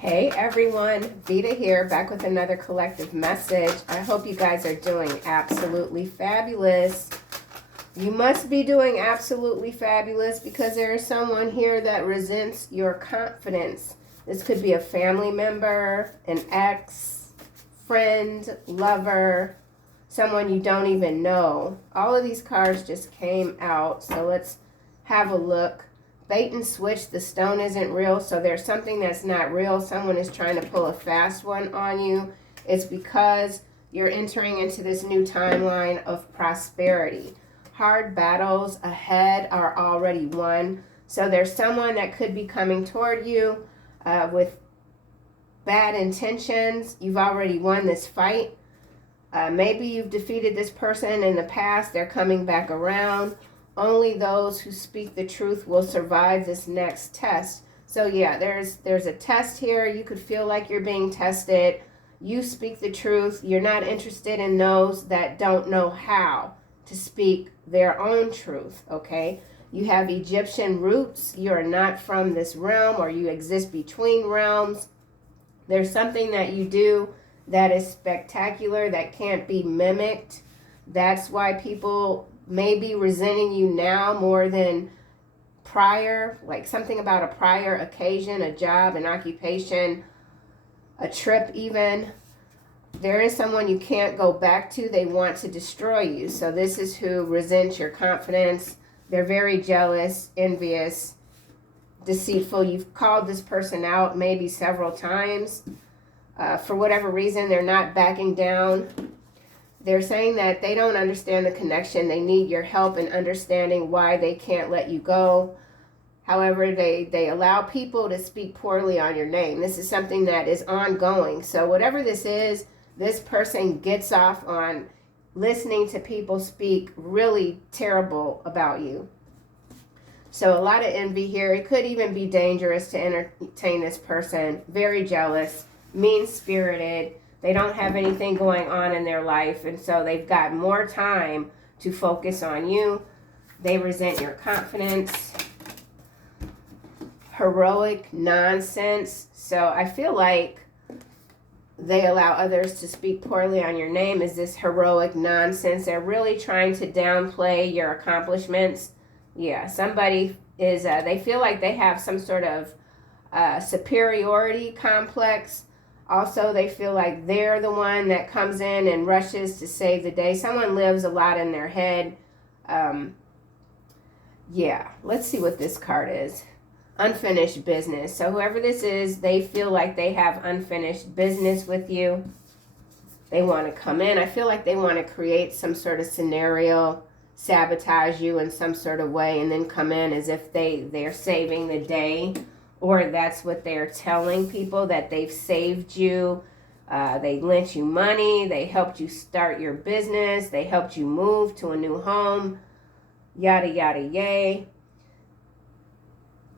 Hey everyone, Veda here, back with another collective message. I hope you guys are doing absolutely fabulous. You must be doing absolutely fabulous because there is someone here that resents your confidence. This could be a family member, an ex, friend, lover, someone you don't even know. All of these cards just came out, so let's have a look. Bait and switch, the stone isn't real, so there's something that's not real. Someone is trying to pull a fast one on you. It's because you're entering into this new timeline of prosperity. Hard battles ahead are already won. So there's someone that could be coming toward you with bad intentions. You've already won this fight. Maybe you've defeated this person in the past. They're coming back around. Only those who speak the truth will survive this next test. So yeah, there's a test here. You could feel like you're being tested. You speak the truth. You're not interested in those that don't know how to speak their own truth, okay? You have Egyptian roots. You're not from this realm, or you exist between realms. There's something that you do that is spectacular that can't be mimicked. That's why people may be resenting you now more than prior, like something about a prior occasion, a job, an occupation, a trip even. There is someone you can't go back to. They want to destroy you. So this is who resents your confidence. They're very jealous, envious, deceitful. You've called this person out maybe several times. For whatever reason, they're not backing down. They're saying that they don't understand the connection. They need your help in understanding why they can't let you go. However, they allow people to speak poorly on your name. This is something that is ongoing. So whatever this is, this person gets off on listening to people speak really terrible about you. So a lot of envy here. It could even be dangerous to entertain this person. Very jealous, mean-spirited. They don't have anything going on in their life, and so they've got more time to focus on you. They resent your confidence. Heroic nonsense. So I feel like they allow others to speak poorly on your name. Is this heroic nonsense? They're really trying to downplay your accomplishments. Yeah, somebody is, they feel like they have some sort of superiority complex. Also, they feel like they're the one that comes in and rushes to save the day. Someone lives a lot in their head. Yeah, let's see what this card is. Unfinished business. So whoever this is, they feel like they have unfinished business with you. They want to come in. I feel like they want to create some sort of scenario, sabotage you in some sort of way, and then come in as if they're saving the day. Or that's what they're telling people, that they've saved you. They lent you money. They helped you start your business. They helped you move to a new home. Yada, yada, yay.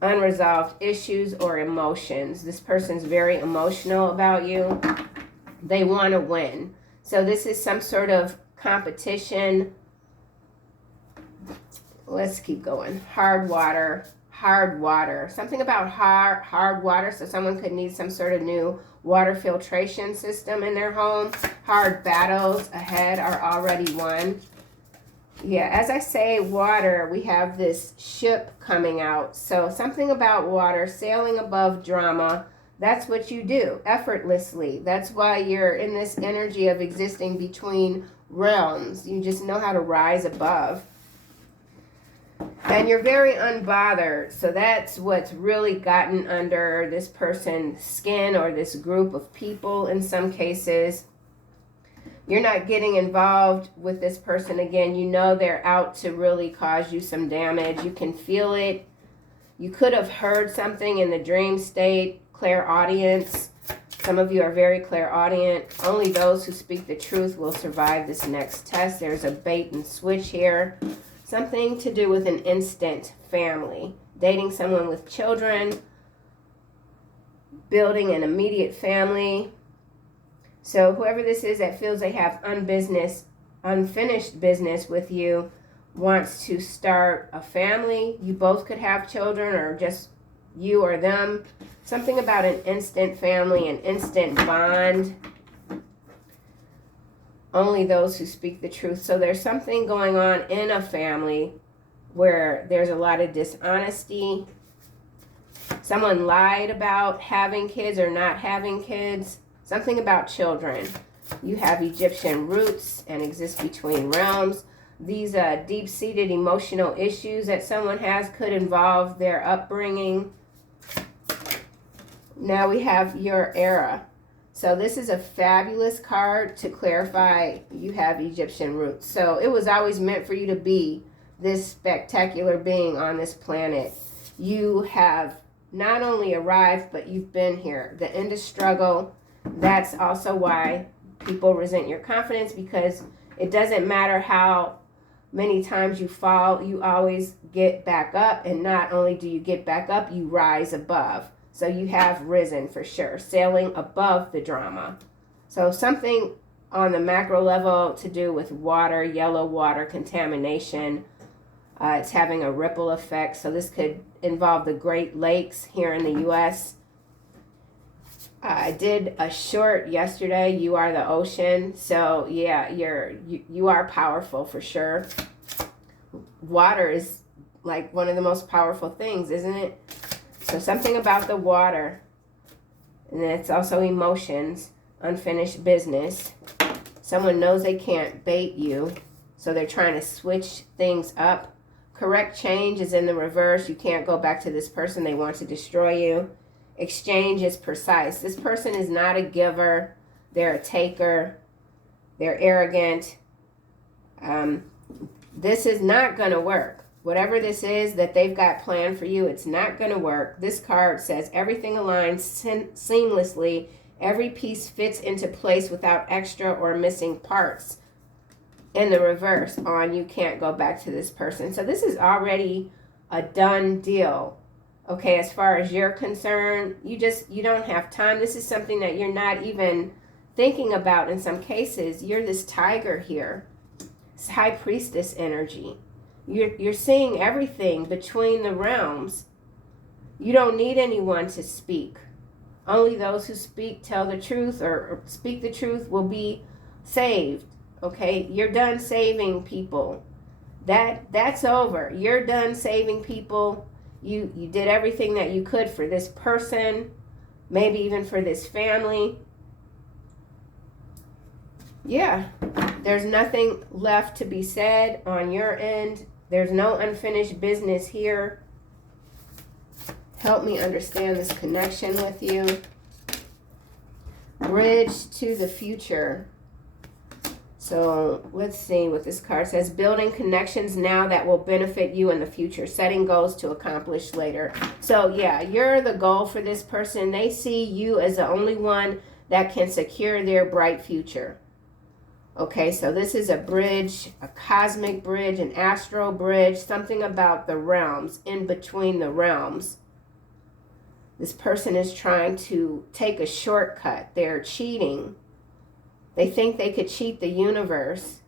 Unresolved issues or emotions. This person's very emotional about you. They want to win. So this is some sort of competition. Let's keep going. Hard water. Something about hard water. So someone could need some sort of new water filtration system in their home. Hard battles ahead are already won. Yeah, as I say water, we have this ship coming out. So something about water, sailing above drama. That's what you do effortlessly. That's why you're in this energy of existing between realms. You just know how to rise above. And you're very unbothered. So that's what's really gotten under this person's skin, or this group of people in some cases. You're not getting involved with this person again. You know they're out to really cause you some damage. You can feel it. You could have heard something in the dream state. Clairaudience. Some of you are very clairaudient. Only those who speak the truth will survive this next test. There's a bait and switch here. Something to do with an instant family. Dating someone with children. Building an immediate family. So whoever this is that feels they have unfinished business with you wants to start a family. You both could have children, or just you or them. Something about an instant family, an instant bond. Only those who speak the truth. So there's something going on in a family where there's a lot of dishonesty. Someone lied about having kids or not having kids. Something about children. You have Egyptian roots and exist between realms. These deep-seated emotional issues that someone has could involve their upbringing. Now we have your era. So this is a fabulous card to clarify you have Egyptian roots. So it was always meant for you to be this spectacular being on this planet. You have not only arrived, but you've been here. The end of struggle. That's also why people resent your confidence, because it doesn't matter how many times you fall, you always get back up. And not only do you get back up, you rise above. So you have risen for sure, sailing above the drama. So something on the macro level to do with water, yellow water contamination. It's having a ripple effect. So this could involve the Great Lakes here in the U.S. I did a short yesterday, You Are the Ocean. So yeah, you are powerful for sure. Water is like one of the most powerful things, isn't it? So something about the water. And it's also emotions, unfinished business. Someone knows they can't bait you, so they're trying to switch things up. Correct change is in the reverse. You can't go back to this person. They want to destroy you. Exchange is precise. This person is not a giver. They're a taker. They're arrogant. This is not going to work. Whatever this is that they've got planned for you, it's not going to work. This card says everything aligns seamlessly. Every piece fits into place without extra or missing parts. In the reverse, on you can't go back to this person. So this is already a done deal. Okay, as far as you're concerned, you don't have time. This is something that you're not even thinking about in some cases. You're this tiger here. It's high priestess energy. You're seeing everything between the realms. You don't need anyone to speak. Only those who speak tell the truth or speak the truth will be saved. Okay, you're done saving people. That's over. You're done saving people. You did everything that you could for this person, maybe even for this family. Yeah, there's nothing left to be said on your end. There's no unfinished business here. Help me understand this connection with you. Bridge to the future. So let's see what this card says. Building connections now that will benefit you in the future. Setting goals to accomplish later. So yeah, you're the goal for this person. They see you as the only one that can secure their bright future. Okay, so this is a bridge, a cosmic bridge, an astral bridge, something about the realms, in between the realms. This person is trying to take a shortcut. They're cheating. They think they could cheat the universe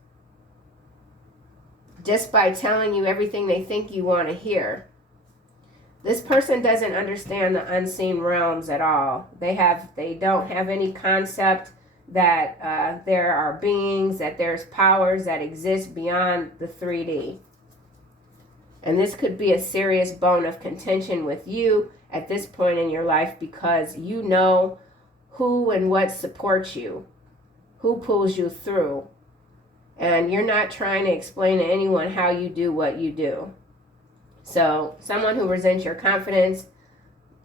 just by telling you everything they think you want to hear. This person doesn't understand the unseen realms at all. They don't have any concept that there are beings, that there's powers that exist beyond the 3D. And this could be a serious bone of contention with you at this point in your life, because you know who and what supports you, who pulls you through. And you're not trying to explain to anyone how you do what you do. So someone who resents your confidence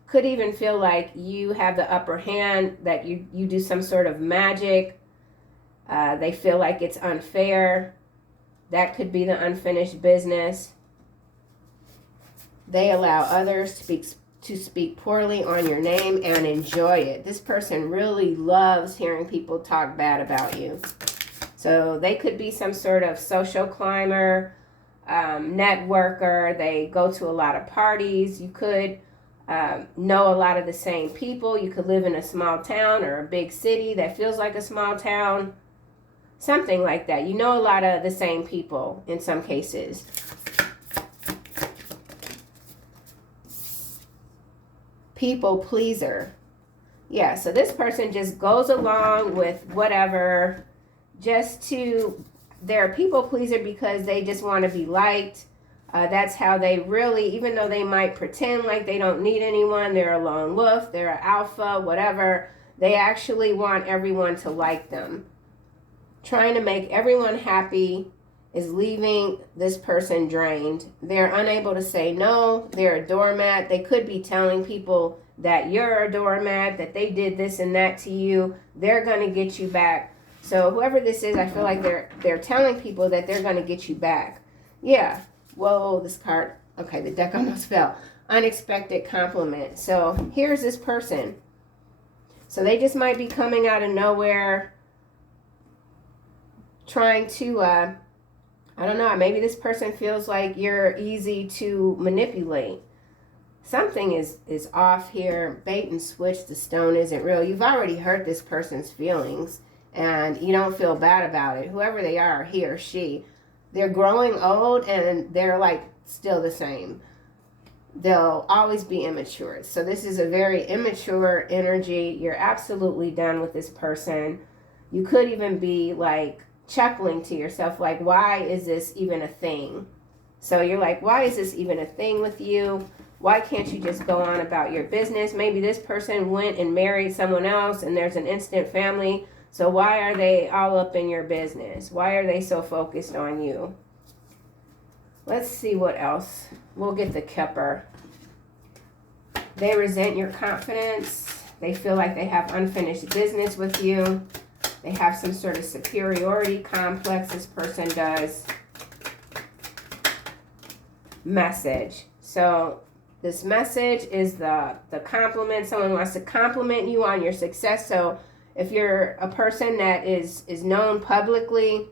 could even feel like you have the upper hand, that you do some sort of magic. They feel like it's unfair. That could be the unfinished business. They allow others to speak poorly on your name and enjoy it. This person really loves hearing people talk bad about you. So they could be some sort of social climber, networker. They go to a lot of parties. You could know a lot of the same people. You could live in a small town or a big city that feels like a small town. Something like that. You know a lot of the same people in some cases. people pleaser. Yeah, so this person just goes along with whatever, they're a people pleaser because they just want to be liked. That's how they really, even though they might pretend like they don't need anyone, they're a lone wolf, they're an alpha, whatever, they actually want everyone to like them. Trying to make everyone happy is leaving this person drained. They're unable to say no, they're a doormat. They could be telling people that you're a doormat, that they did this and that to you. They're going to get you back. So whoever this is, I feel like they're telling people that they're going to get you back. Yeah. Whoa, this card. Okay, the deck almost fell. Unexpected compliment. So here's this person. So they just might be coming out of nowhere trying to, I don't know, maybe this person feels like you're easy to manipulate. Something is off here. Bait and switch, the stone isn't real. You've already hurt this person's feelings and you don't feel bad about it. Whoever they are, he or she, they're growing old and they're like still the same. They'll always be immature. So this is a very immature energy. You're absolutely done with this person. You could even be like chuckling to yourself, like, why is this even a thing? So you're like, why is this even a thing with you? Why can't you just go on about your business? Maybe this person went and married someone else and there's an instant family. So why are they all up in your business? Why are they so focused on you? Let's see what else. We'll get the Kepper. They resent your confidence. They feel like they have unfinished business with you. They have some sort of superiority complex, this person does. Message. So this message is the compliment. Someone wants to compliment you on your success. So if you're a person that is known publicly,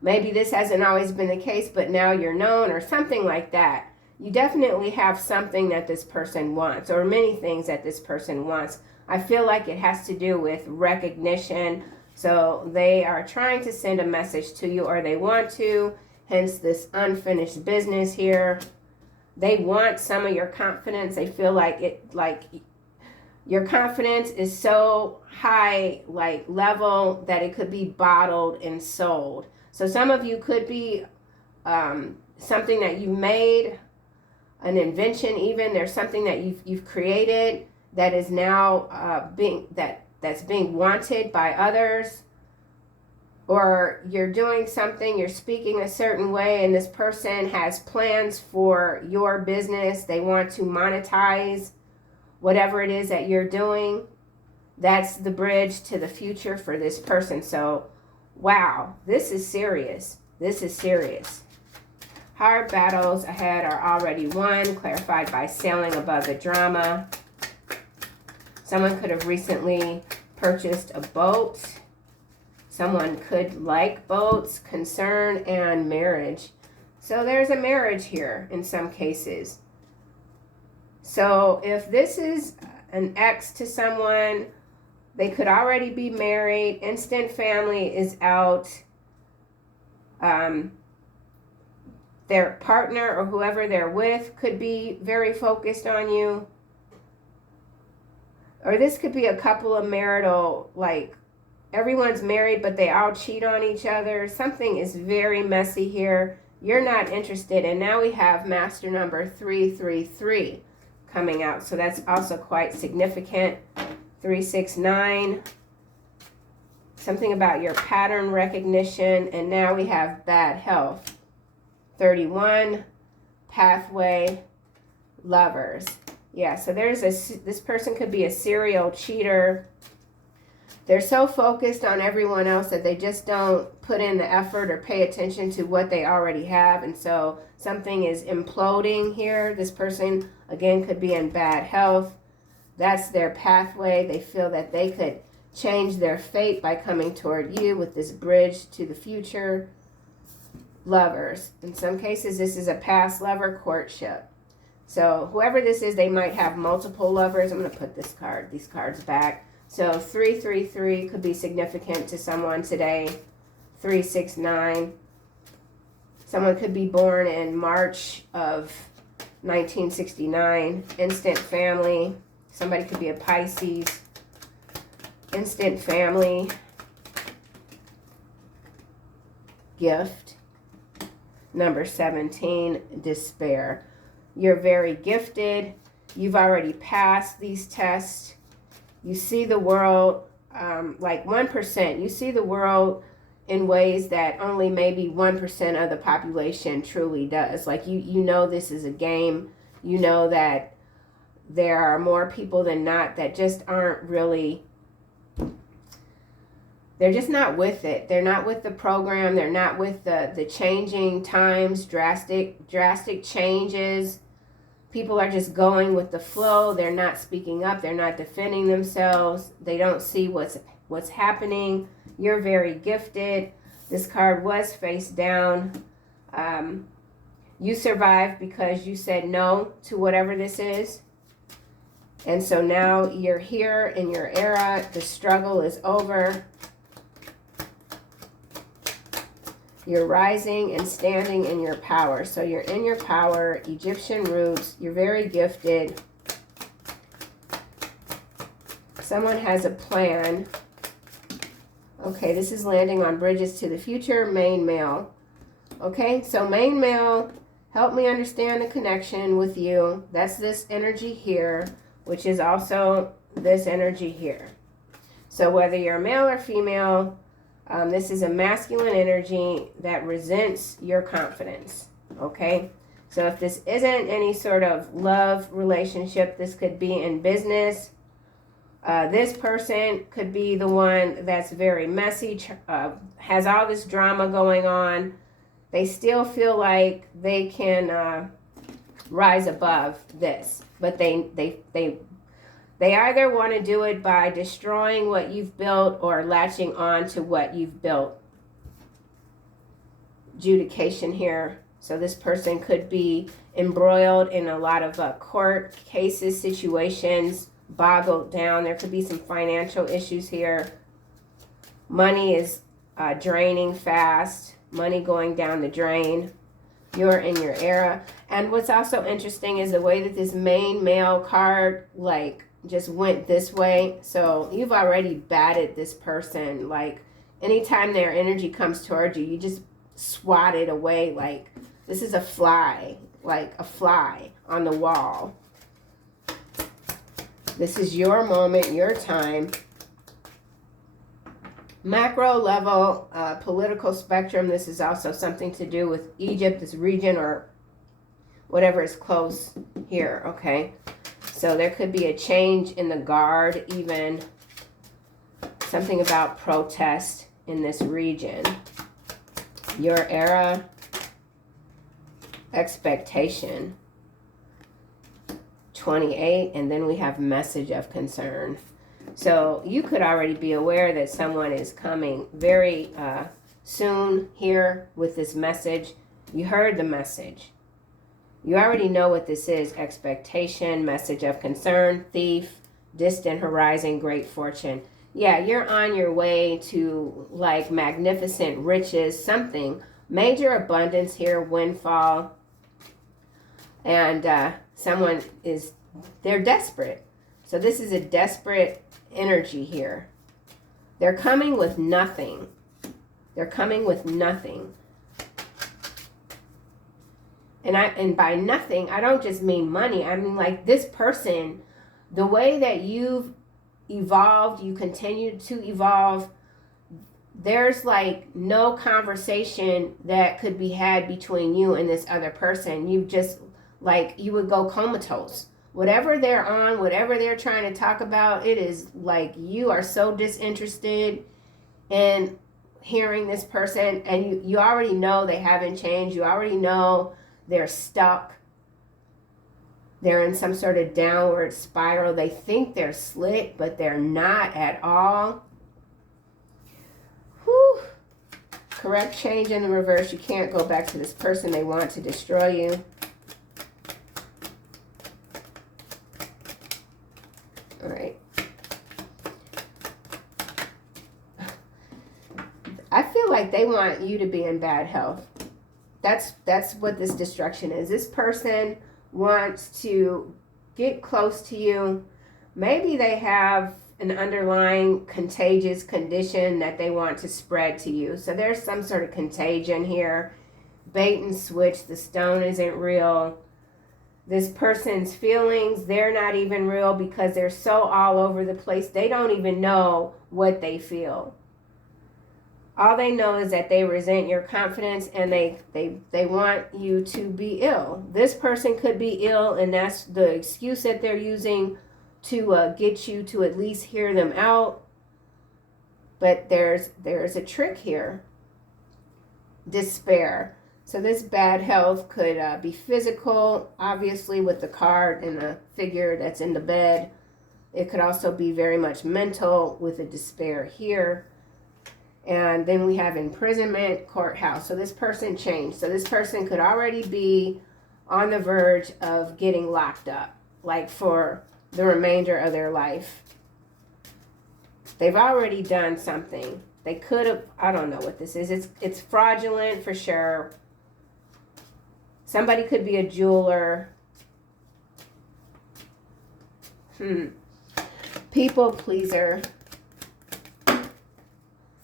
maybe this hasn't always been the case, but now you're known or something like that. You definitely have something that this person wants, or many things that this person wants. I feel like it has to do with recognition. So they are trying to send a message to you, or they want to, hence this unfinished business here. They want some of your confidence. They feel like your confidence is so high, like level, that it could be bottled and sold. So some of you could be something that you made, an invention even. There's something that you've created that is now that's being wanted by others. Or you're doing something, you're speaking a certain way, and this person has plans for your business. They want to monetize whatever it is that you're doing. That's the bridge to the future for this person. So, wow, this is serious. This is serious. Hard battles ahead are already won, clarified by sailing above the drama. Someone could have recently purchased a boat. Someone could like boats, concern, and marriage. So there's a marriage here in some cases. So if this is an ex to someone, they could already be married. Instant family is out. Their partner or whoever they're with could be very focused on you. Or this could be a couple of marital, like, everyone's married, but they all cheat on each other. Something is very messy here. You're not interested. And now we have master number 333 coming out. So that's also quite significant. 369. Something about your pattern recognition. And now we have bad health. 31. Pathway. Lovers. Yeah, so this person could be a serial cheater. They're so focused on everyone else that they just don't put in the effort or pay attention to what they already have. And so something is imploding here. This person, again, could be in bad health. That's their pathway. They feel that they could change their fate by coming toward you with this bridge to the future. Lovers. In some cases, this is a past lover courtship. So whoever this is, they might have multiple lovers. I'm going to put these cards back. So 333 could be significant to someone today. 369. Someone could be born in March of 1969. Instant family. Somebody could be a Pisces. Instant family. Gift. Number 17. Despair. You're very gifted. You've already passed these tests. You see the world like 1%. You see the world in ways that only maybe 1% of the population truly does. Like you know this is a game. You know that there are more people than not that just aren't really, they're just not with it. They're not with the program. They're not with the changing times, drastic changes. People are just going with the flow. They're not speaking up. They're not defending themselves. They don't see what's happening. You're very gifted. This card was face down. You survived because you said no to whatever this is. And so now you're here in your era. The struggle is over. You're rising and standing in your power. So you're in your power, Egyptian roots. You're very gifted. Someone has a plan. Okay, this is landing on bridges to the future, main male. Okay, so main male, help me understand the connection with you. That's this energy here, which is also this energy here. So whether you're male or female, this is a masculine energy that resents your confidence, okay? So if this isn't any sort of love relationship, this could be in business. This person could be the one that's very messy, has all this drama going on. They still feel like they can rise above this, but they either want to do it by destroying what you've built or latching on to what you've built. Adjudication here. So this person could be embroiled in a lot of court cases, situations, boggled down. There could be some financial issues here. Money is draining fast. Money going down the drain. You're in your era. And what's also interesting is the way that this main male card, like, just went this way. So you've already batted this person. Like, anytime their energy comes towards you, you just swat it away. Like, this is a fly, like a fly on the wall. This is your moment, your time. Macro level, political spectrum. This is also something to do with Egypt, this region, or whatever is close here, okay? So there could be a change in the guard, even something about protest in this region. Your era, expectation, 28, and then we have message of concern. So you could already be aware that someone is coming very soon here with this message. You heard the message. You already know what this is. Expectation, message of concern, thief, distant horizon, great fortune. Yeah, you're on your way to like magnificent riches, something. Major abundance here, windfall. And someone is, they're desperate. So this is a desperate energy here. They're coming with nothing. They're coming with nothing. And by nothing, I don't just mean money. I mean, like, this person, the way that you've evolved, you continue to evolve, there's like no conversation that could be had between you and this other person. You just, like, you would go comatose. Whatever they're on, whatever they're trying to talk about, it is like you are so disinterested in hearing this person, and you already know they haven't changed. You already know they're stuck. They're in some sort of downward spiral. They think they're slick, but they're not at all. Whew. Correct change in the reverse. You can't go back to this person. They want to destroy you. All right. I feel like they want you to be in bad health. That's what this destruction is. This person wants to get close to you. Maybe they have an underlying contagious condition that they want to spread to you. So there's some sort of contagion here. Bait and switch, the stone isn't real. This person's feelings, they're not even real because they're so all over the place. They don't even know what they feel. All they know is that they resent your confidence and they want you to be ill. This person could be ill, and that's the excuse that they're using to get you to at least hear them out. But there's a trick here. Despair. So this bad health could be physical, obviously with the card and the figure that's in the bed. It could also be very much mental with a despair here. And then we have imprisonment, courthouse. So this person changed. So this person could already be on the verge of getting locked up, like for the remainder of their life. They've already done something. They could have, I don't know what this is. It's fraudulent for sure. Somebody could be a jeweler. People pleaser.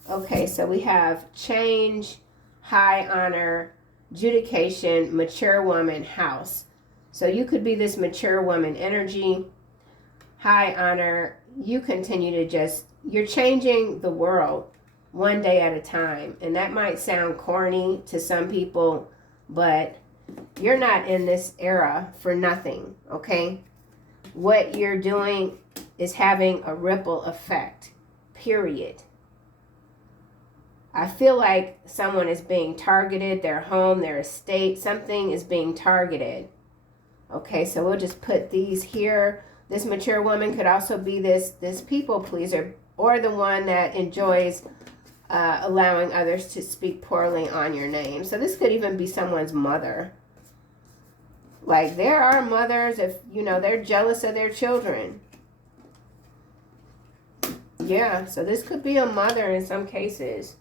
Okay, so we have change, high honor, adjudication, mature woman, house. So you could be this mature woman energy, high honor. You continue to you're changing the world one day at a time. And that might sound corny to some people, but you're not in this era for nothing, okay? What you're doing is having a ripple effect, period. I feel like someone is being targeted, their home, their estate, something is being targeted. Okay, so we'll just put these here. This mature woman could also be this people pleaser, or the one that enjoys allowing others to speak poorly on your name. So this could even be someone's mother. Like, there are mothers, if they're jealous of their children. Yeah, so this could be a mother in some cases.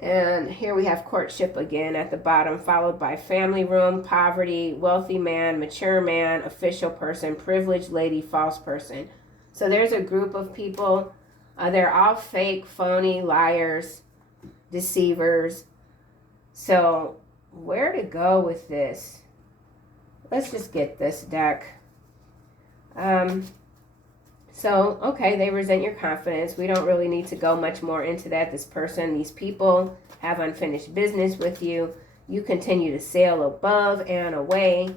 And here we have courtship again at the bottom, followed by family room, poverty, wealthy man, mature man, official person, privileged lady, false person. So there's a group of people. They're all fake, phony, liars, deceivers. So where to go with this? Let's just get this deck. So, okay, they resent your confidence. We don't really need to go much more into that. This person, these people have unfinished business with you. You continue to sail above and away.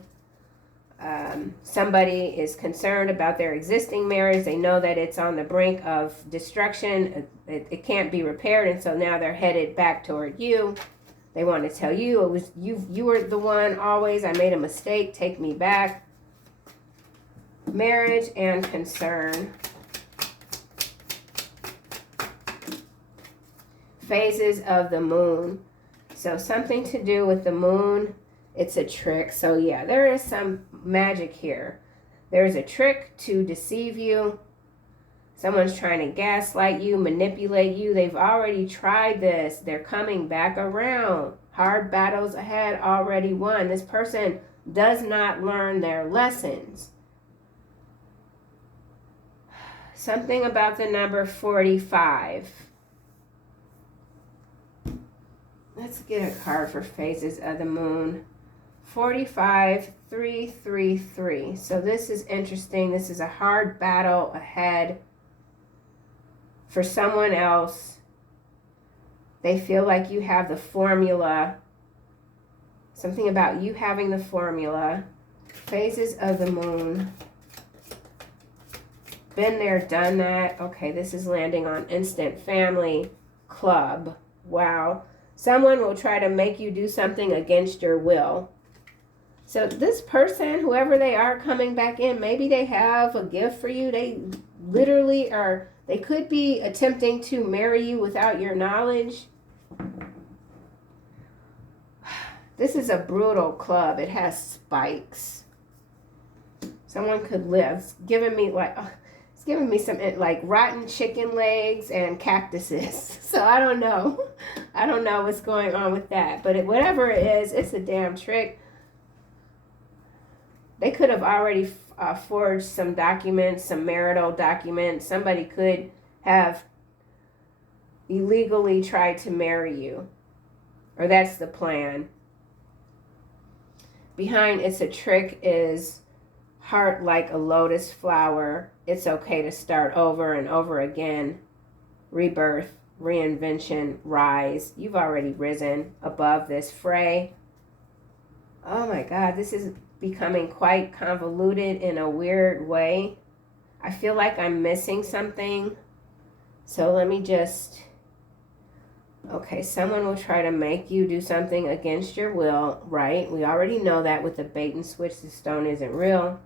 Somebody is concerned about their existing marriage. They know that it's on the brink of destruction. It can't be repaired, and so now they're headed back toward you. They want to tell you, it was you were the one always. I made a mistake. Take me back. Marriage and concern. Phases of the moon. So something to do with the moon. It's a trick. So yeah, there is some magic here. There's a trick to deceive you. Someone's trying to gaslight you, manipulate you. They've already tried this. They're coming back around. Hard battles ahead, already won. This person does not learn their lessons. Something about the number 45. Let's get a card for phases of the moon. 45, 3, 3, 3. So this is interesting. This is a hard battle ahead for someone else. They feel like you have the formula. Something about you having the formula. Phases of the moon. Been there, done that. Okay, this is landing on instant family club. Wow. Someone will try to make you do something against your will. So this person, whoever they are coming back in, maybe they have a gift for you. They literally are, they could be attempting to marry you without your knowledge. This is a brutal club. It has spikes. Someone could live. It's giving me some like rotten chicken legs and cactuses. So I don't know. I don't know what's going on with that. But whatever it is, it's a damn trick. They could have already forged some documents, some marital documents. Somebody could have illegally tried to marry you, or that's the plan. Behind it's a trick is heart like a lotus flower. It's okay to start over and over again. Rebirth, reinvention, rise. You've already risen above this fray. Oh my God, this is becoming quite convoluted in a weird way. I feel like I'm missing something. So let me just... Okay, someone will try to make you do something against your will, right? We already know that with the bait and switch, the stone isn't real.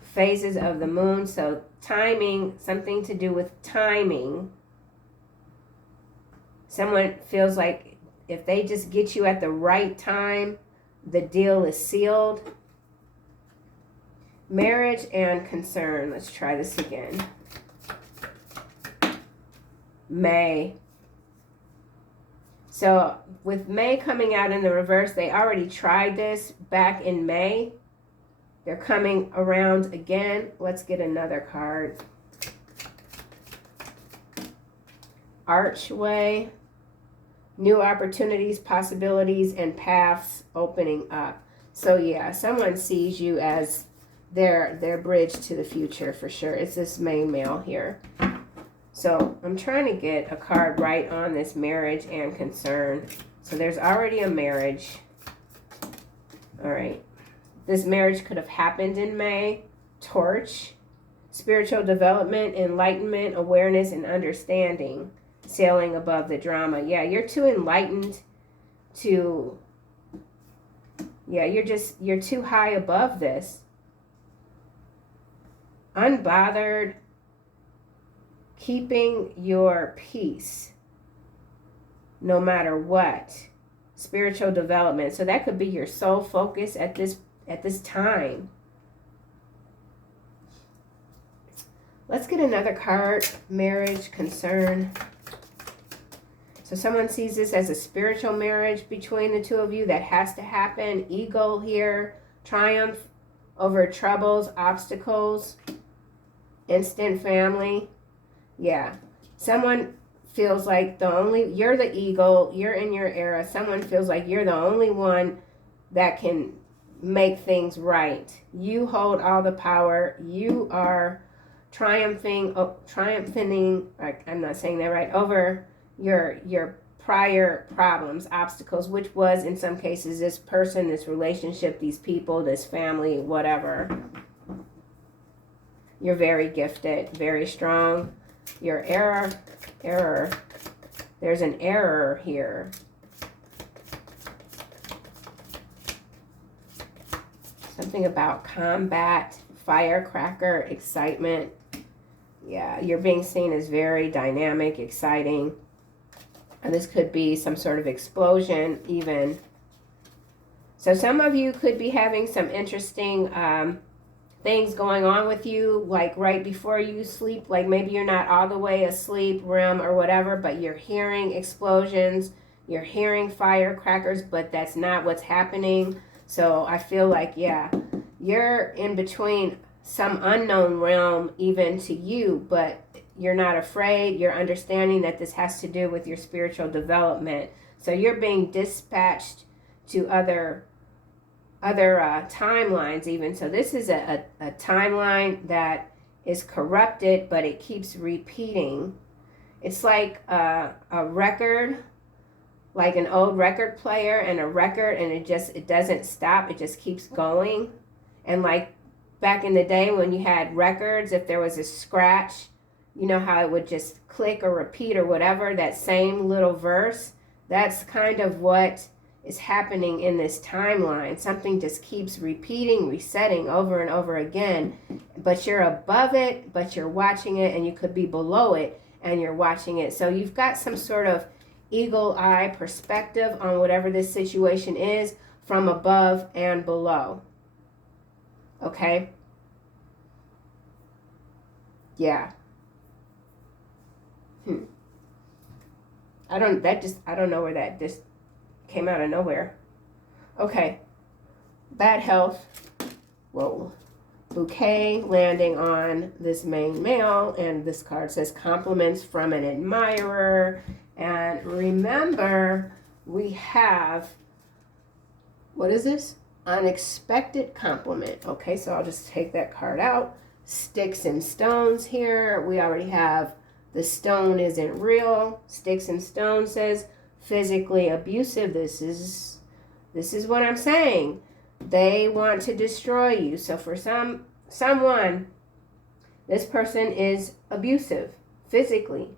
Phases of the moon, so timing, something to do with timing. Someone feels like if they just get you at the right time, the deal is sealed. Marriage and concern. Let's try this again. May. So with May coming out in the reverse, they already tried this back in May. They're coming around again. Let's get another card. Archway. New opportunities, possibilities, and paths opening up. So yeah, someone sees you as their bridge to the future for sure. It's this main male here. So I'm trying to get a card right on this marriage and concern. So there's already a marriage. All right. This marriage could have happened in May. Torch. Spiritual development, enlightenment, awareness, and understanding. Sailing above the drama. Yeah, you're too enlightened to... Yeah, you're too high above this. Unbothered. Keeping your peace. No matter what. Spiritual development. So that could be your sole focus at this time. Let's get another card. Marriage, concern. So someone sees this as a spiritual marriage between the two of you that has to happen. Ego here. Triumph over troubles, obstacles. Instant family. Yeah. Someone feels like you're the eagle. You're in your era. Someone feels like you're the only one that can make things right. You hold all the power. You are triumphing, I'm not saying that right, over your prior problems, obstacles, which was in some cases this person, this relationship, these people, this family, whatever. You're very gifted, very strong. Your error, there's an error here. Something about combat, firecracker, excitement. Yeah, you're being seen as very dynamic, exciting. And this could be some sort of explosion even. So some of you could be having some interesting things going on with you, like right before you sleep. Like maybe you're not all the way asleep, REM or whatever, but you're hearing explosions, you're hearing firecrackers, but that's not what's happening. So I feel like, yeah, you're in between some unknown realm even to you, but you're not afraid. You're understanding that this has to do with your spiritual development. So you're being dispatched to other timelines even. So this is a timeline that is corrupted, but it keeps repeating. It's like a record, like an old record player and a record, and it doesn't stop. It just keeps going. And like back in the day when you had records, if there was a scratch, you know how it would just click or repeat or whatever, that same little verse. That's kind of what is happening in this timeline. Something just keeps repeating, resetting over and over again. But you're above it, but you're watching it, and you could be below it and you're watching it. So you've got some sort of eagle eye perspective on whatever this situation is from above and below. Okay? Yeah. I don't know where that just came out of nowhere. Okay. bad health. Whoa. Bouquet landing on this main male, and this card says compliments from an admirer. And remember, we have, what is this? Unexpected compliment. Okay, so I'll just take that card out. Sticks and stones here. We already have the stone isn't real. Sticks and stones says physically abusive. This is what I'm saying. They want to destroy you. So for someone, this person is abusive physically.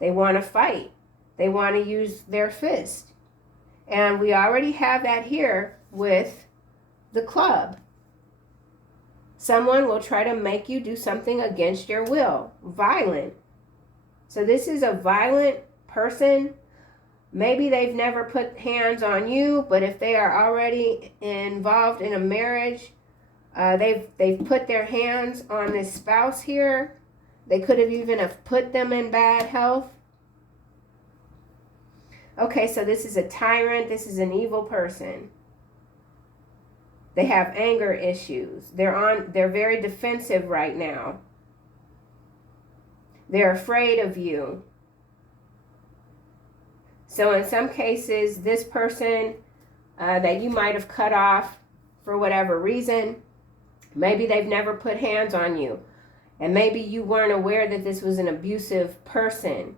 They want to fight. They want to use their fist. And we already have that here with the club. Someone will try to make you do something against your will. Violent. So this is a violent person. Maybe they've never put hands on you, but if they are already involved in a marriage, they've put their hands on this spouse here. They could have even have put them in bad health. Okay, so this is a tyrant. This is an evil person. They have anger issues. They're very defensive right now. They're afraid of you. So in some cases, this person that you might have cut off for whatever reason, maybe they've never put hands on you. And maybe you weren't aware that this was an abusive person.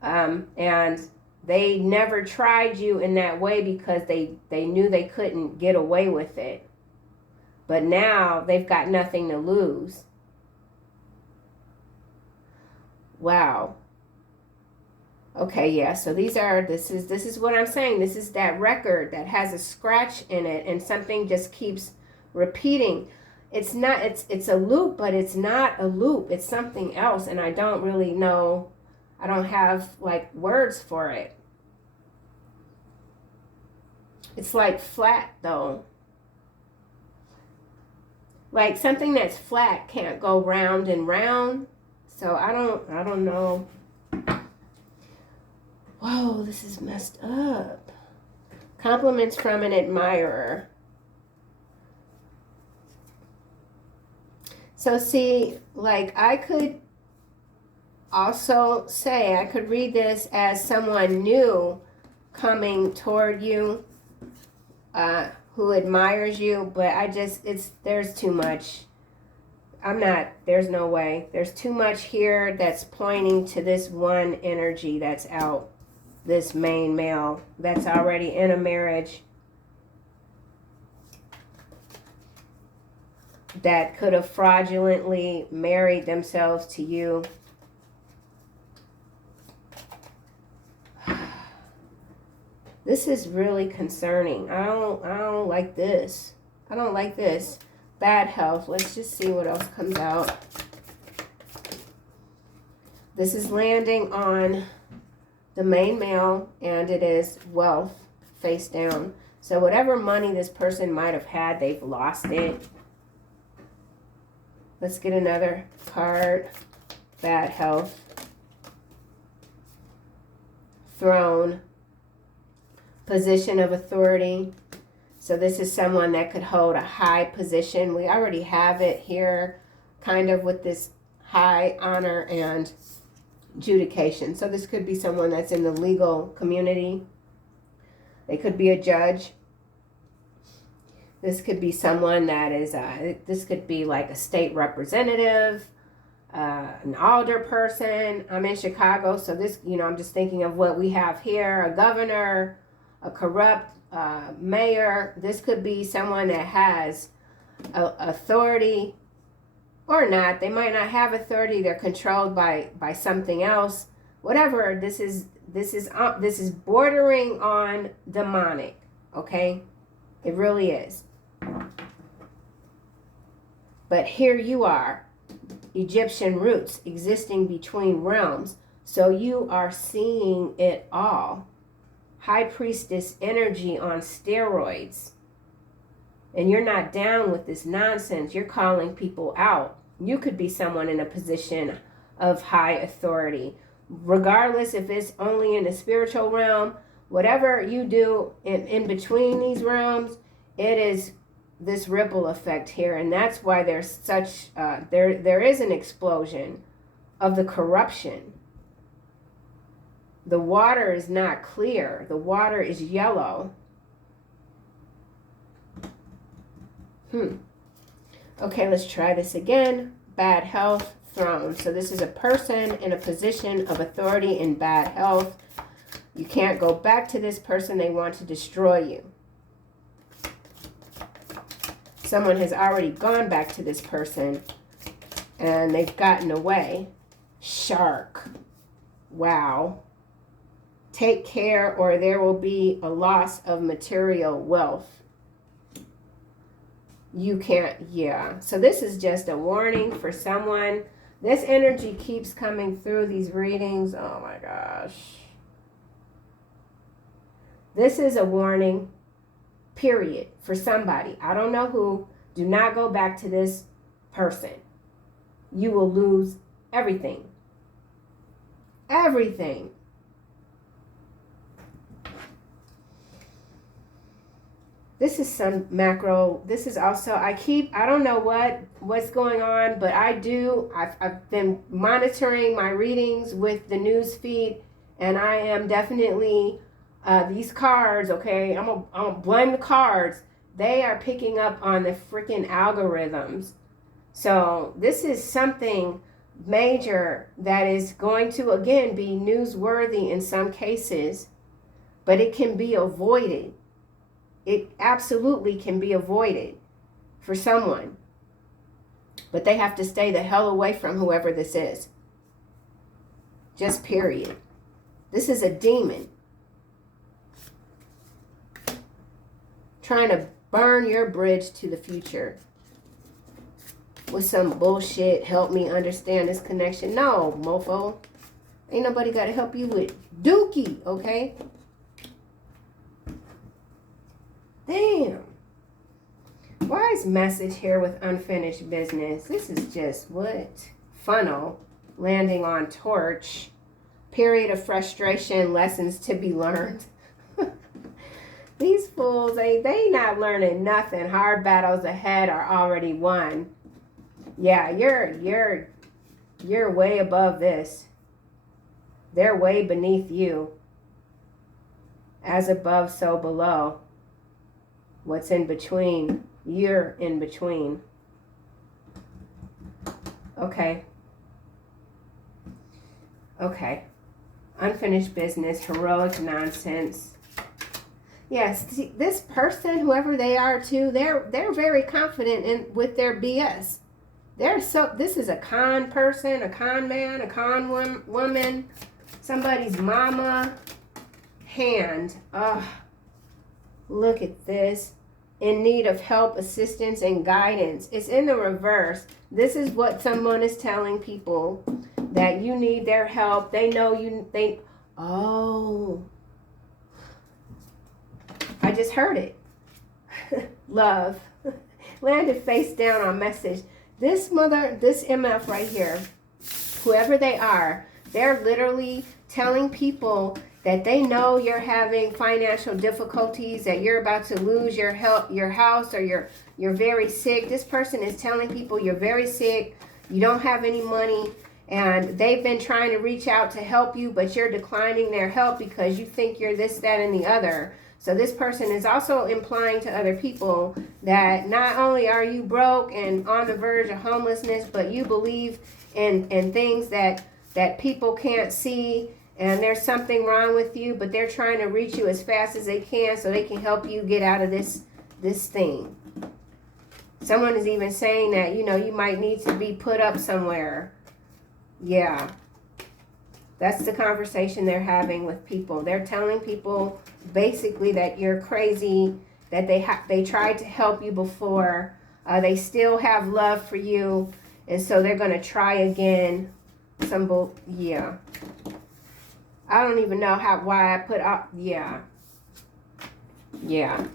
And they never tried you in that way because they knew they couldn't get away with it. But now they've got nothing to lose. Wow. Okay, yeah, so this is what I'm saying. This is that record that has a scratch in it and something just keeps repeating. It's a loop, but it's not a loop. It's something else, and I don't really know. I don't have like words for it. It's like flat though. Like something that's flat can't go round and round. So I don't know. Whoa, this is messed up. Compliments from an admirer. So see, like I could also say, I could read this as someone new coming toward you, who admires you, but there's too much. There's no way. There's too much here that's pointing to this one energy that's out. This main male that's already in a marriage that could have fraudulently married themselves to you. This is really concerning. I don't like this. I don't like this. Bad health. Let's just see what else comes out. This is landing on the main male, and it is wealth face down. So whatever money this person might have had, they've lost it. Let's get another card. Bad health. Throne. Position of authority. So this is someone that could hold a high position. We already have it here, kind of with this high honor and adjudication. So this could be someone that's in the legal community. They could be a judge. This could be someone that is, this could be like a state representative, an alder person. I'm in Chicago, so this, I'm just thinking of what we have here, a governor, a corrupt mayor. This could be someone that has authority or not. They might not have authority. They're controlled by something else. Whatever. This is bordering on demonic. Okay, it really is. But here you are, Egyptian roots existing between realms. So you are seeing it all. High priestess energy on steroids. And you're not down with this nonsense. You're calling people out. You could be someone in a position of high authority. Regardless if it's only in the spiritual realm, whatever you do in between these realms, it is this ripple effect here, and that's why there's such there is an explosion of the corruption. The water is not clear. The water is yellow. Okay, let's try this again. Bad health, throne. So this is a person in a position of authority in bad health. You can't go back to this person. They want to destroy you. Someone has already gone back to this person and they've gotten away. Shark. Wow. Take care or there will be a loss of material wealth. You can't, yeah. So this is just a warning for someone. This energy keeps coming through these readings. Oh my gosh. This is a warning, period, for somebody. I don't know who. Do not go back to this person. You will lose everything. Everything. This is some macro. This is also, I don't know what's going on, but I've been monitoring my readings with the news feed, and I am definitely, these cards, okay, I'm gonna blame the cards. They are picking up on the freaking algorithms. So this is something major that is going to, again, be newsworthy in some cases, but it can be avoided. It absolutely can be avoided for someone. But they have to stay the hell away from whoever this is. Just period. This is a demon. Trying to burn your bridge to the future. With some bullshit, help me understand this connection. No, mofo. Ain't nobody got to help you with dookie, okay? Damn. Wise message here with unfinished business. This is just what? Funnel. Landing on torch. Period of frustration. Lessons to be learned. These fools, they not learning nothing. Hard battles ahead are already won. Yeah, you're way above this. They're way beneath you. As above, so below. What's in between? You're in between. Okay. Okay. Unfinished business, heroic nonsense. Yes, see, this person, whoever they are too, they're very confident with their BS. This is a con person, a con man, a con woman, somebody's mama. Hand. Look at this. In need of help, assistance, and guidance. It's in the reverse. This is what someone is telling people, that you need their help. They know oh. I just heard it. Love. Landed face down on message. This MF right here, whoever they are, they're literally telling people that they know you're having financial difficulties, that you're about to lose your house, or you're very sick. This person is telling people you're very sick, you don't have any money, and they've been trying to reach out to help you, but you're declining their help because you think you're this, that, and the other. So this person is also implying to other people that not only are you broke and on the verge of homelessness, but you believe in things that people can't see, and there's something wrong with you, but they're trying to reach you as fast as they can so they can help you get out of this thing. Someone is even saying that, you might need to be put up somewhere. Yeah. That's the conversation they're having with people. They're telling people basically that you're crazy, that they tried to help you before. They still have love for you, and so they're going to try again. Yeah. I don't even know why I put up. Yeah. Yeah.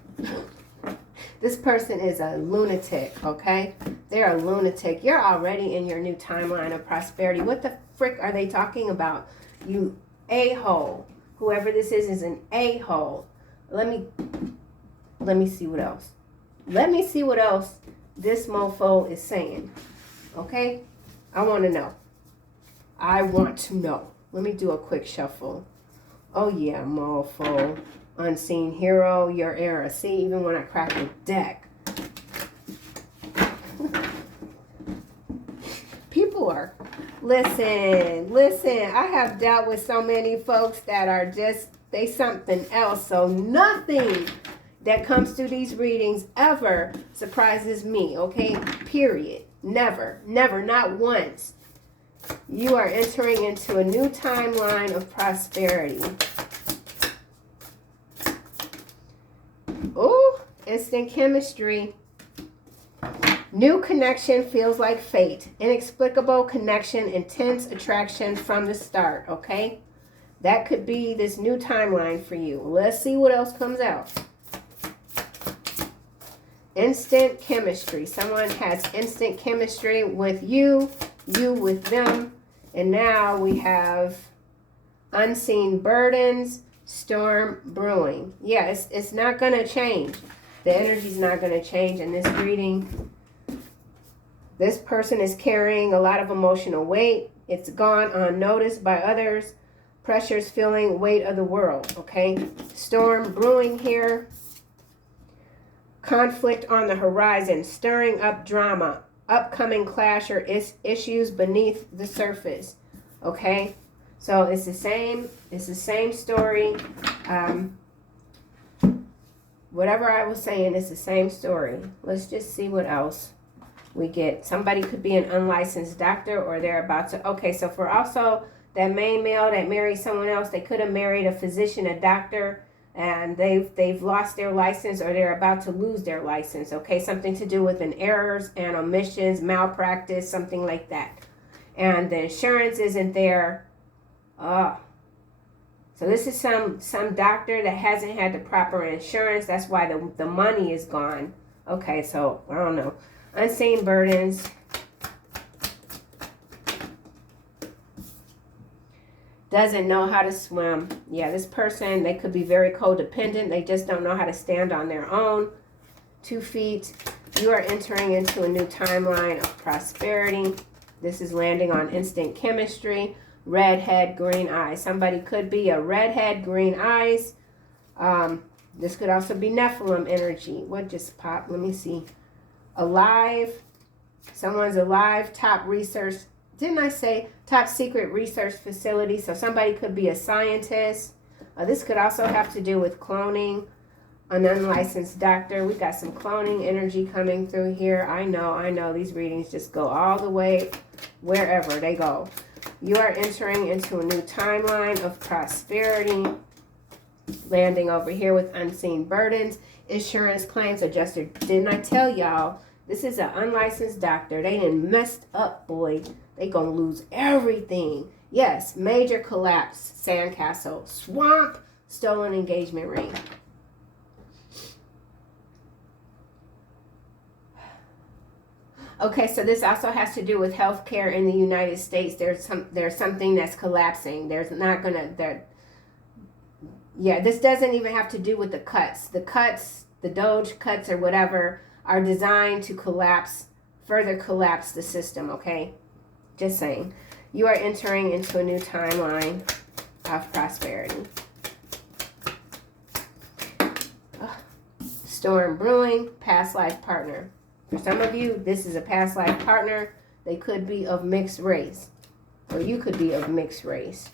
This person is a lunatic, okay? They're a lunatic. You're already in your new timeline of prosperity. What the frick are they talking about? You a-hole. Whoever this is an a-hole. Let me see what else. Let me see what else this mofo is saying. Okay? I want to know. I want to know. Let me do a quick shuffle. Oh yeah, mofo. Unseen hero, your era. See, even when I crack the deck. People are... Listen. I have dealt with so many folks that are just... They something else. So nothing that comes through these readings ever surprises me, okay? Period. Never, not once. You are entering into a new timeline of prosperity. Oh, instant chemistry. New connection feels like fate. Inexplicable connection, intense attraction from the start, okay? That could be this new timeline for you. Let's see what else comes out. Instant chemistry. Someone has instant chemistry with you with them. And now we have unseen burdens, storm brewing. Yeah, it's not going to change. The energy's not going to change in this reading. This person is carrying a lot of emotional weight. It's gone unnoticed by others. Pressures feeling weight of the world, okay? Storm brewing here. Conflict on the horizon, stirring up drama, upcoming clash or issues beneath the surface. Okay, so it's the same story. Whatever I was saying, it's the same story. Let's just see what else we get. Somebody could be an unlicensed doctor, or they're about to... Okay, so for also that main male that married someone else, they could have married a physician, a doctor, and they've lost their license, or they're about to lose their license. Okay, something to do with an errors and omissions, malpractice, something like that. And the insurance isn't there. So this is some doctor that hasn't had the proper insurance. That's why the money is gone. Okay, so I don't know. Unseen burdens. Doesn't know how to swim. Yeah, this person, they could be very codependent. They just don't know how to stand on their own. 2 feet. You are entering into a new timeline of prosperity. This is landing on instant chemistry. Redhead, green eyes. Somebody could be a redhead, green eyes. This could also be Nephilim energy. What just popped? Let me see. Alive. Someone's alive. Top research. Didn't I say top secret research facility? So somebody could be a scientist. This could also have to do with cloning. An unlicensed doctor. We got some cloning energy coming through here. I know. These readings just go all the way wherever they go. You are entering into a new timeline of prosperity. Landing over here with unseen burdens. Insurance claims adjuster. Didn't I tell y'all? This is an unlicensed doctor. They done messed up, boy. They gonna lose everything. Yes, major collapse, sandcastle, swamp, stolen engagement ring. Okay, so this also has to do with healthcare in the United States. There's something that's collapsing. There's not gonna yeah, this doesn't even have to do with the cuts. The cuts, the Doge cuts or whatever, are designed to further collapse the system, okay? Just saying. You are entering into a new timeline of prosperity. Storm brewing, past life partner. For some of you, this is a past life partner. They could be of mixed race, or you could be of mixed race.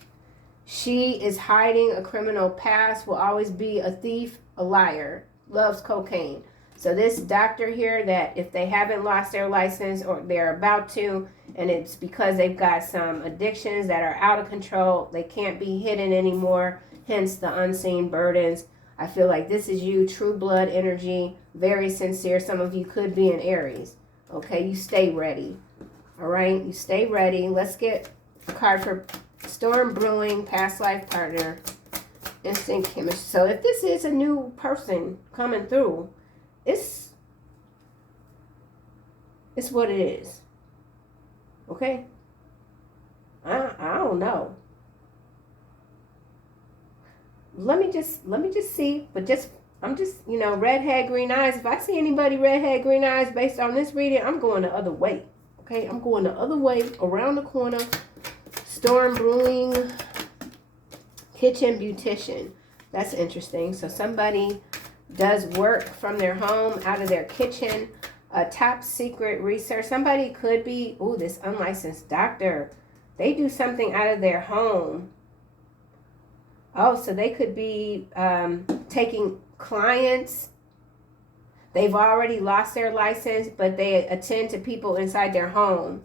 She is hiding a criminal past, will always be a thief, a liar, loves cocaine. So this doctor here, that if they haven't lost their license or they're about to, and it's because they've got some addictions that are out of control, they can't be hidden anymore, hence the unseen burdens. I feel like this is you, true blood energy, very sincere. Some of you could be in Aries. Okay, you stay ready. All right, you stay ready. Let's get a card for storm brewing, past life partner, instant chemistry. So if this is a new person coming through, it's what it is. Okay? I don't know. Let me just see, but just I'm just, you know, redhead, green eyes. If I see anybody redhead, green eyes based on this reading, I'm going the other way. Okay, I'm going the other way, around the corner. Storm brewing, kitchen beautician. That's interesting. So somebody does work from their home, out of their kitchen. A top secret research. Somebody could be, ooh, this unlicensed doctor. They do something out of their home. Oh, so they could be taking clients. They've already lost their license, but they attend to people inside their home.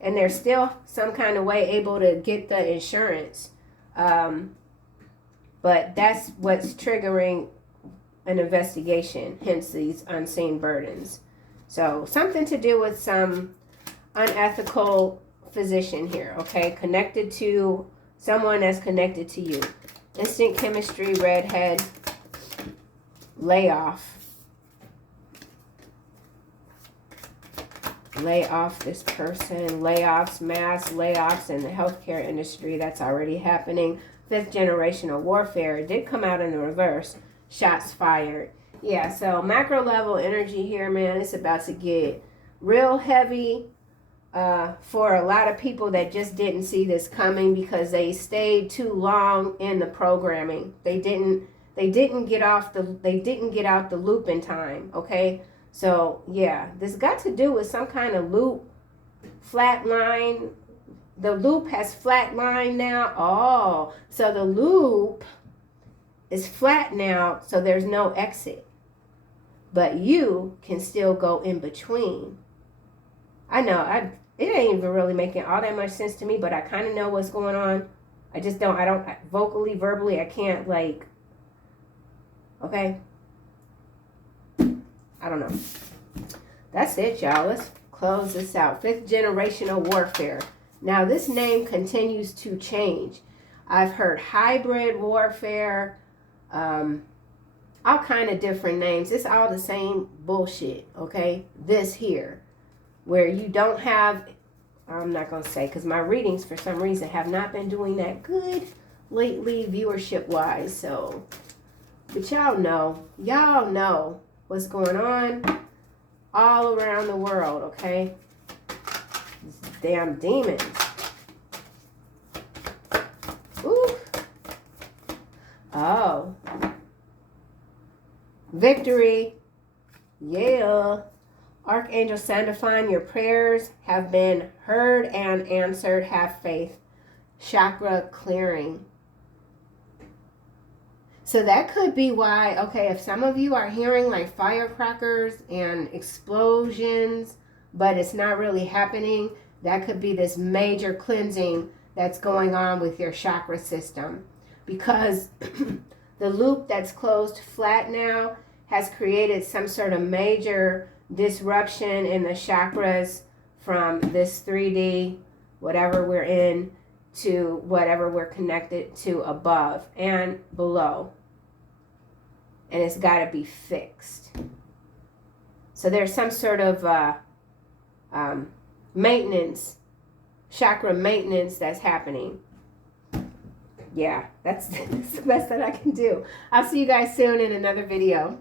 And they're still some kind of way able to get the insurance. But that's what's triggering an investigation, hence these unseen burdens. So something to do with some unethical physician here, okay? Connected to someone that's connected to you. Instant chemistry, redhead, layoff. Lay off this person. Layoffs, mass layoffs in the healthcare industry. That's already happening. 5th generational warfare. It did come out in the reverse. Shots fired. Yeah, so macro level energy here, man. It's about to get real heavy for a lot of people that just didn't see this coming because they stayed too long in the programming. They didn't get out the loop in time, okay? So, yeah, this got to do with some kind of loop, flatline. The loop has flatlined now. Oh, so the loop is flat now, so there's no exit. But you can still go in between. I know, it ain't even really making all that much sense to me, but I kind of know what's going on. I don't, vocally, verbally, I can't, like, okay? I don't know. That's it, y'all. Let's close this out. 5th generational warfare. Now, this name continues to change. I've heard hybrid warfare, all kind of different names. It's all the same bullshit, okay? This here, where you don't have, I'm not going to say, because my readings, for some reason, have not been doing that good lately, viewership-wise. So, but y'all know what's going on all around the world, okay? These damn demons. Ooh. Oh. Victory. Yeah. Archangel Sandifine, your prayers have been heard and answered. Have faith. Chakra clearing. So that could be why, okay, if some of you are hearing like firecrackers and explosions, but it's not really happening, that could be this major cleansing that's going on with your chakra system. Because the loop that's closed flat now has created some sort of major disruption in the chakras from this 3D, whatever we're in, to whatever we're connected to above and below. And it's got to be fixed. So there's some sort of maintenance, chakra maintenance that's happening. Yeah, that's the best that I can do. I'll see you guys soon in another video.